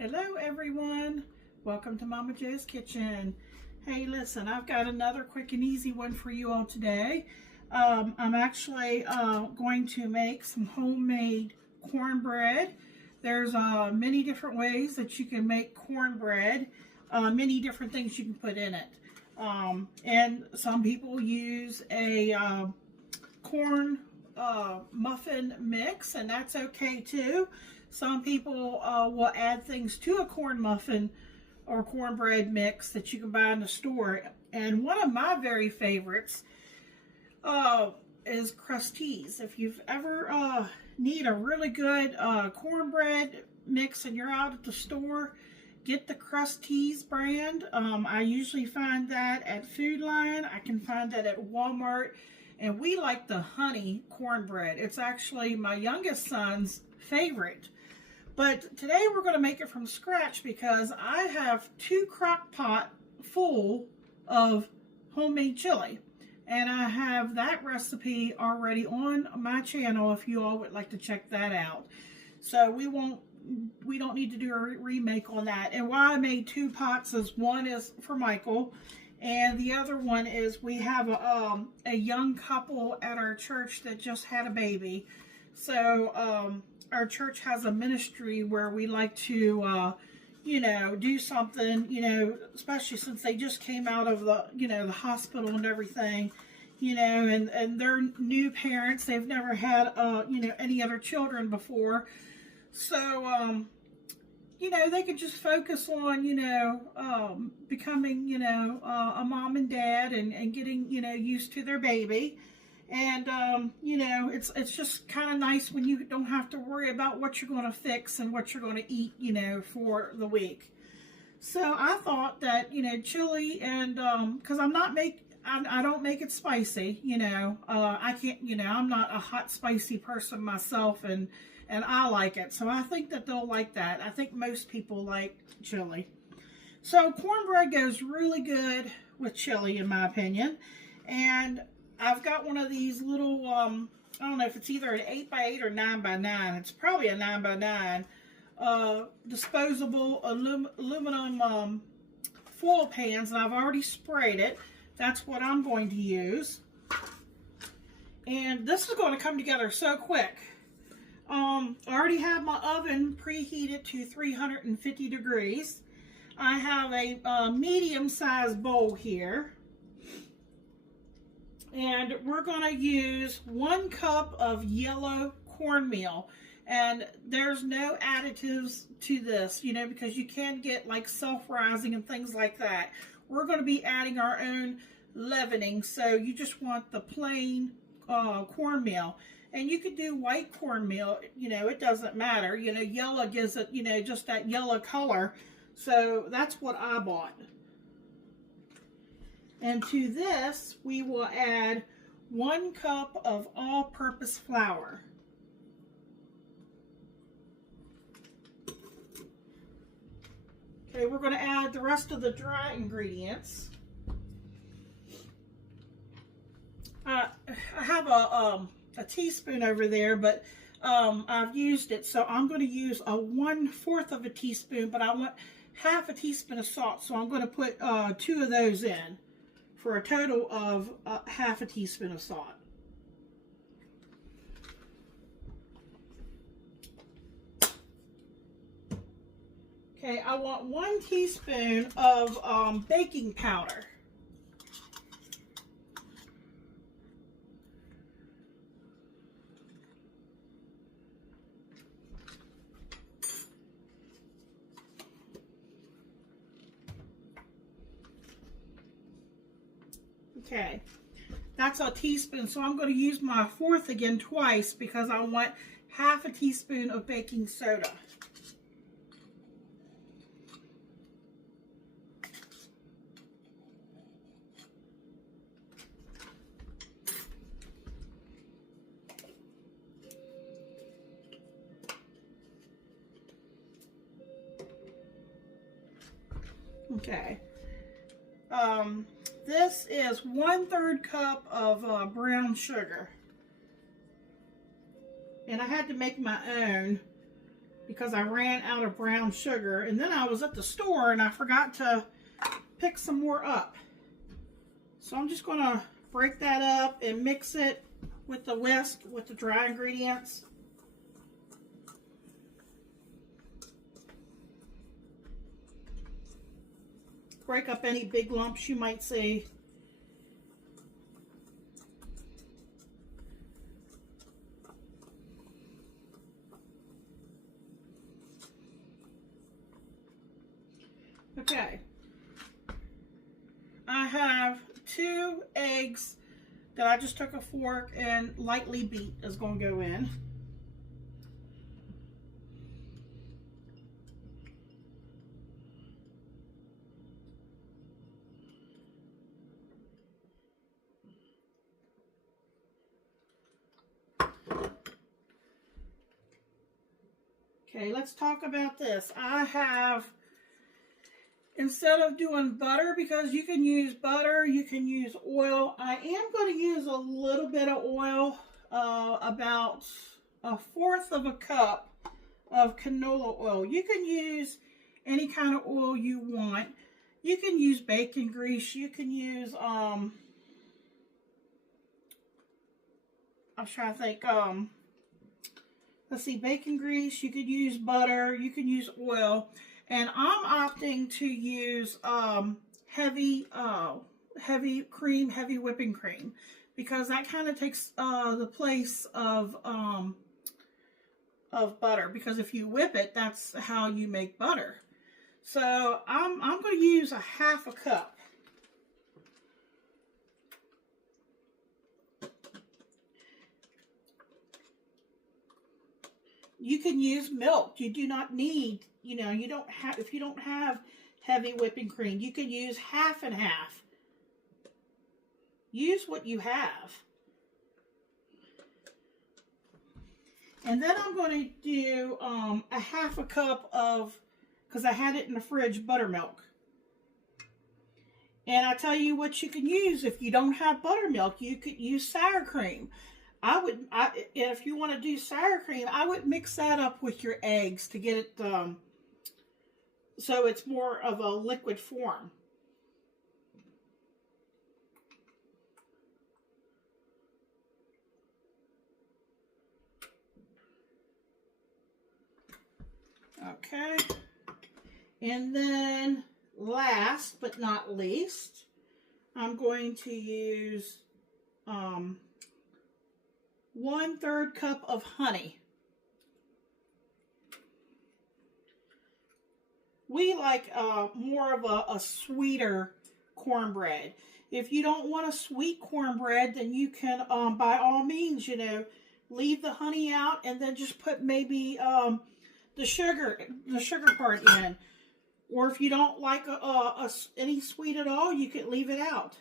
Hello everyone, welcome to Momma Jo's Kitchen. Hey listen, I've got another quick and easy one for you all today. I'm actually going to make some homemade cornbread. There's many different ways that you can make cornbread, many different things you can put in it. And some people use a corn muffin mix, and that's okay too. Some people will add things to a corn muffin or cornbread mix that you can buy in the store. And one of my very favorites is Krusteaz. If you've ever need a really good cornbread mix and you're out at the store, get the Krusteaz brand. I usually find that at Food Lion. I can find that at Walmart. And we like the honey cornbread. It's actually my youngest son's favorite. But today we're going to make it from scratch because I have 2 crock pot full of homemade chili. And I have that recipe already on my channel if you all would like to check that out. So we don't need to do a remake on that. And why I made 2 pots is one is for Michael, and the other one is we have a young couple at our church that just had a baby. So our church has a ministry where we like to, do something, especially since they just came out of the, the hospital and everything, and they're new parents. They've never had, any other children before. So, they could just focus on, becoming, a mom and dad and getting, used to their baby. And, it's just kind of nice when you don't have to worry about what you're going to fix and what you're going to eat, for the week. So I thought that, chili and, cause I don't make it spicy, I can't, I'm not a hot, spicy person myself, and I like it. So I think that they'll like that. I think most people like chili. So cornbread goes really good with chili, in my opinion. And I've got one of these little, I don't know if it's either an 8x8 or 9x9. It's probably a 9x9 disposable aluminum foil pans, and I've already sprayed it. That's what I'm going to use. And this is going to come together so quick. I already have my oven preheated to 350 degrees. I have a medium-sized bowl here. And we're going to use 1 cup of yellow cornmeal. And there's no additives to this, because you can get like self-rising and things like that. We're going to be adding our own leavening, so you just want the plain cornmeal. And you could do white cornmeal, it doesn't matter. Yellow gives it, just that yellow color. So that's what I bought. And to this, we will add 1 cup of all-purpose flour. Okay, we're going to add the rest of the dry ingredients. I have a teaspoon over there, but I've used it, so I'm going to use a 1/4 of a teaspoon, but I want half a teaspoon of salt, so I'm going to put 2 of those in for a total of half a teaspoon of salt. Okay, I want 1 teaspoon of baking powder. Okay, that's a teaspoon, so I'm going to use my 1/4 again twice because I want half a teaspoon of baking soda. Okay. This is 1/3 cup of brown sugar. And I had to make my own. because I ran out of brown sugar. And then I was at the store and I forgot to pick some more up. So I'm just going to break that up and mix it with the whisk with the dry ingredients. Break up any big lumps you might see. Okay, I have 2 eggs that I just took a fork and lightly beat is going to go in. Okay, let's talk about this. I have, instead of doing butter, because you can use butter, you can use oil, I am going to use a little bit of oil, about 1/4 of a cup of canola oil. You can use any kind of oil you want. You can use bacon grease, you can use, I'm trying to think, let's see, bacon grease, you could use butter, you can use oil, and I'm opting to use heavy cream, heavy whipping cream, because that kind of takes the place of butter, because if you whip it, that's how you make butter. So I'm going to use 1/2 cup. You can use milk. You do not need, you know, you don't have, if you don't have heavy whipping cream, you can use 1/2 and 1/2. Use what you have. And then I'm going to do 1/2 cup of, because I had it in the fridge, buttermilk. And I tell you what you can use if you don't have buttermilk. You could use sour cream. If you want to do sour cream, I would mix that up with your eggs to get it so it's more of a liquid form. Okay, and then last but not least, I'm going to use 1/3 cup of honey. We like more of a sweeter cornbread. If you don't want a sweet cornbread, then you can, by all means, you know, leave the honey out and then just put maybe the sugar part in. Or if you don't like any sweet at all, you can leave it out.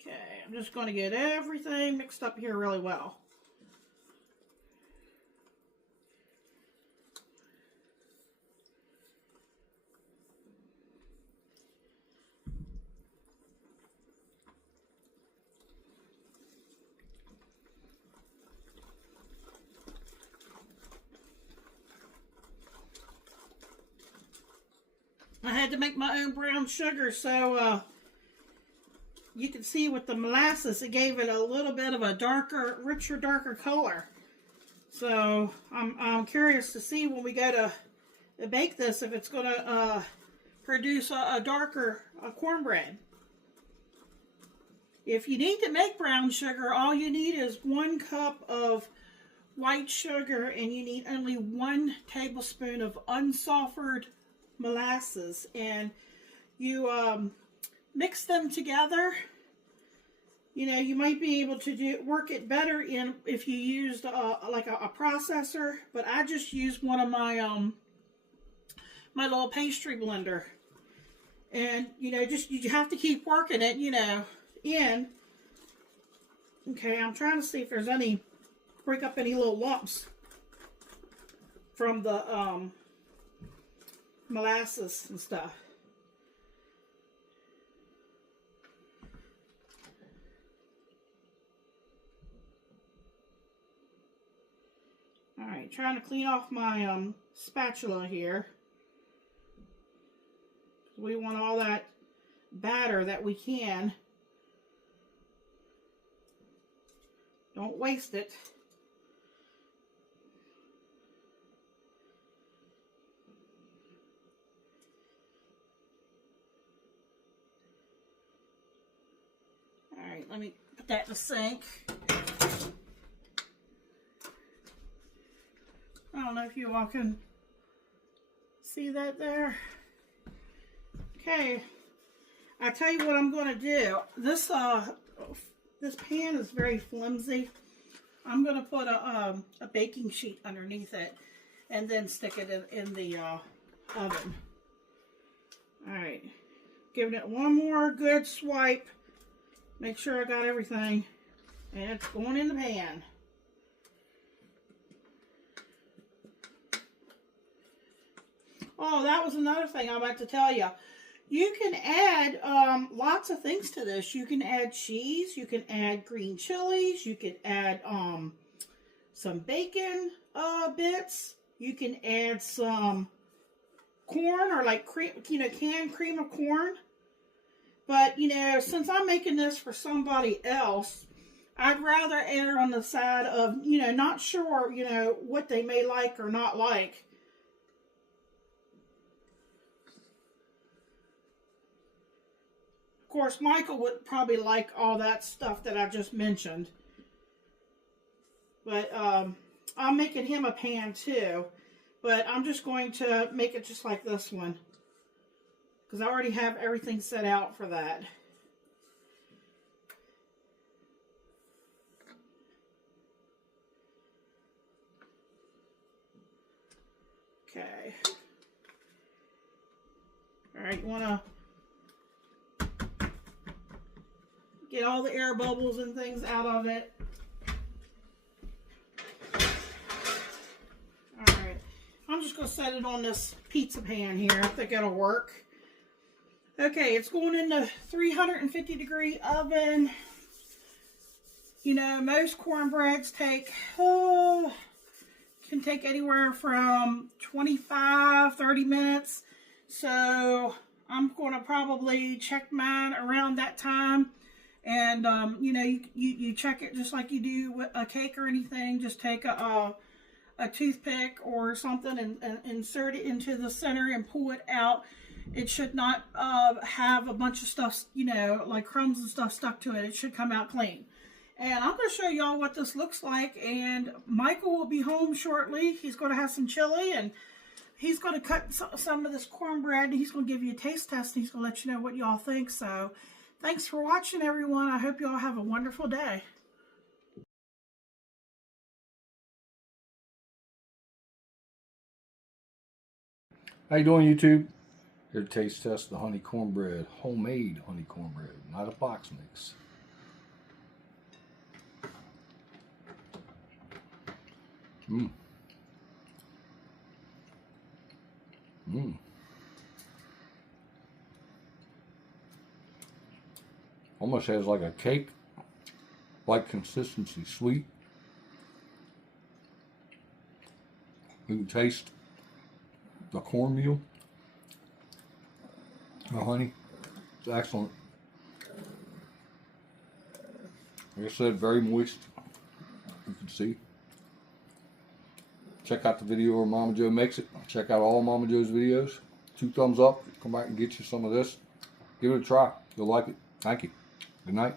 Okay, I'm just going to get everything mixed up here really well. I had to make my own brown sugar, so you can see with the molasses, it gave it a little bit of a darker, richer, darker color. So I'm curious to see when we go to bake this, if it's going to produce a darker cornbread. If you need to make brown sugar, all you need is 1 cup of white sugar, and you need only 1 tablespoon of unsulfured molasses, and you mix them together. You know, you might be able to work it better if you used like a processor, but I just used one of my my little pastry blender. And you know, just you have to keep working it, you know, in. Okay, I'm trying to see if there's any, break up any little lumps from the molasses and stuff. Alright, trying to clean off my spatula here. We want all that batter that we can. Don't waste it. Alright, let me put that in the sink. I don't know if you all can see that there. Okay, I tell you what I'm going to do. This pan is very flimsy. I'm going to put a baking sheet underneath it and then stick it in the oven. All right, giving it one more good swipe. Make sure I got everything, and it's going in the pan. Oh, that was another thing I'm about to tell you. You can add lots of things to this. You can add cheese. You can add green chilies. You can add some bacon bits. You can add some corn or like cream, canned cream of corn. But, since I'm making this for somebody else, I'd rather err on the side of, not sure, what they may like or not like. Of course, Michael would probably like all that stuff that I just mentioned. But I'm making him a pan too. But I'm just going to make it just like this one, because I already have everything set out for that. Okay. All right, you want to get all the air bubbles and things out of it. Alright, I'm just going to set it on this pizza pan here. I think it'll work. Okay, it's going in the 350 degree oven. Most cornbreads can take anywhere from 25-30 minutes. So I'm going to probably check mine around that time. And, you check it just like you do with a cake or anything. Just take a toothpick or something and insert it into the center and pull it out. It should not have a bunch of stuff, like crumbs and stuff stuck to it. It should come out clean. And I'm going to show y'all what this looks like. And Michael will be home shortly. He's going to have some chili, and he's going to cut some of this cornbread, and he's going to give you a taste test, and he's going to let you know what y'all think. So thanks for watching, everyone. I hope you all have a wonderful day. How you doing, YouTube? Here to taste test the honey cornbread, homemade honey cornbread, not a box mix. Almost has like a cake-like consistency, sweet. You can taste the cornmeal, the honey. It's excellent. Like I said, very moist. You can see. Check out the video where Momma Jo makes it. Check out all Momma Jo's videos. 2 thumbs up. Come back and get you some of this. Give it a try. You'll like it. Thank you. Good night.